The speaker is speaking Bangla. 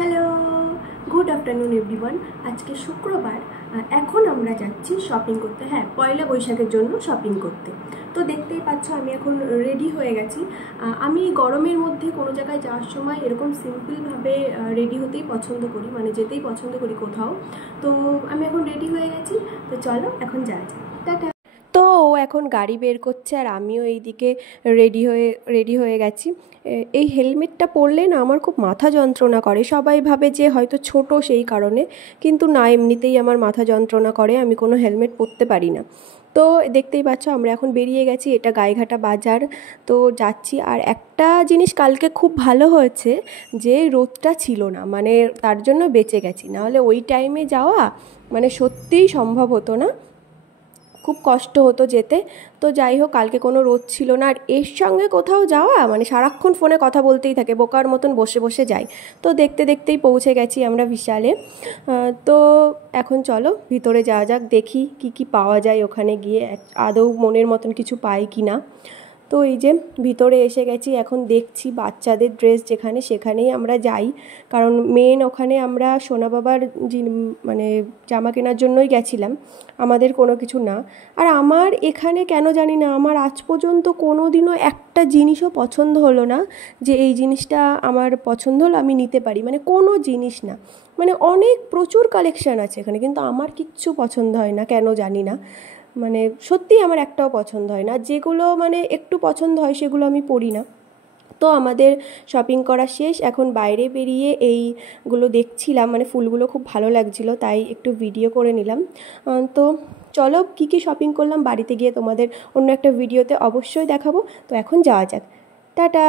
Hello, good afternoon everyone. আজকে শুক্রবার, এখন আমরা যাচ্ছি শপিং করতে। হ্যাঁ, পয়লা বৈশাখের জন্য শপিং করতে। তো দেখতেই পাচ্ছ আমি এখন রেডি হয়ে গেছি। আমি গরমের মধ্যে কোনো জায়গায় যাওয়ার সময় এরকম সিম্পলভাবে রেডি হতেই পছন্দ করি, মানে যেতেই পছন্দ করি কোথাও। তো আমি এখন রেডি হয়ে গেছি, তো চলো এখন যাওয়া যাক। টাটা। তো ও এখন গাড়ি বের করছে আর আমিও এইদিকে রেডি হয়ে গেছি। এই হেলমেটটা পরলে না আমার খুব মাথা যন্ত্রণা করে। সবাই ভাবে যে হয়তো ছোট সেই কারণে, কিন্তু না, এমনিতেই আমার মাথা যন্ত্রণা করে, আমি কোনো হেলমেট পরতে পারি না। তো দেখতেই পাচ্ছ আমরা এখন বেরিয়ে গেছি, এটা গাইঘাটা বাজার। তো যাচ্ছি। আর একটা জিনিস কালকে খুব ভালো হয়েছে যে রোদটা ছিল না, মানে তার জন্য বেঁচে গেছি, নাহলে ওই টাইমে যাওয়া মানে সত্যিই সম্ভব হতো না, খুব কষ্ট হতো যেতে। তো যাই হোক, কালকে কোনো রোদ ছিল না। আর এর সঙ্গে কোথাও যাওয়া মানে সারাক্ষণ ফোনে কথা বলতেই থাকে, বোকার মতন বসে বসে যাই। তো দেখতে দেখতেই পৌঁছে গেছি আমরা বিশালে। তো এখন চলো ভিতরে যাওয়া যাক, দেখি কি কি পাওয়া যায় ওখানে গিয়ে, আদৌ মনের মতন কিছু পাই কি না। তো এই যে ভিতরে এসে গেছি, এখন দেখছি বাচ্চাদের ড্রেস যেখানে সেখানেই আমরা যাই, কারণ মেন ওখানে আমরা সোনা বাবার মানে জামা কেনার জন্যই গেছিলাম, আমাদের কোনো কিছু না। আর আমার এখানে কেন জানি না, আমার আজ পর্যন্ত কোনো দিনও একটা জিনিসও পছন্দ হলো না যে এই জিনিসটা আমার পছন্দ হলো আমি নিতে পারি, মানে কোনো জিনিস না। মানে অনেক প্রচুর কালেকশান আছে এখানে, কিন্তু আমার কিচ্ছু পছন্দ হয় না, কেন জানি না। মানে সত্যিই আমার একটাও পছন্দ হয় না, যেগুলো মানে একটু পছন্দ হয় সেগুলো আমি পরি না। তো আমাদের শপিং করা শেষ, এখন বাইরে বেরিয়ে এইগুলো দেখছিলাম, মানে ফুলগুলো খুব ভালো লাগছিলো, তাই একটু ভিডিও করে নিলাম। তো চলো কী কী শপিং করলাম বাড়িতে গিয়ে তোমাদের অন্য একটা ভিডিওতে অবশ্যই দেখাবো। তো এখন যাওয়া যাক, টাটা।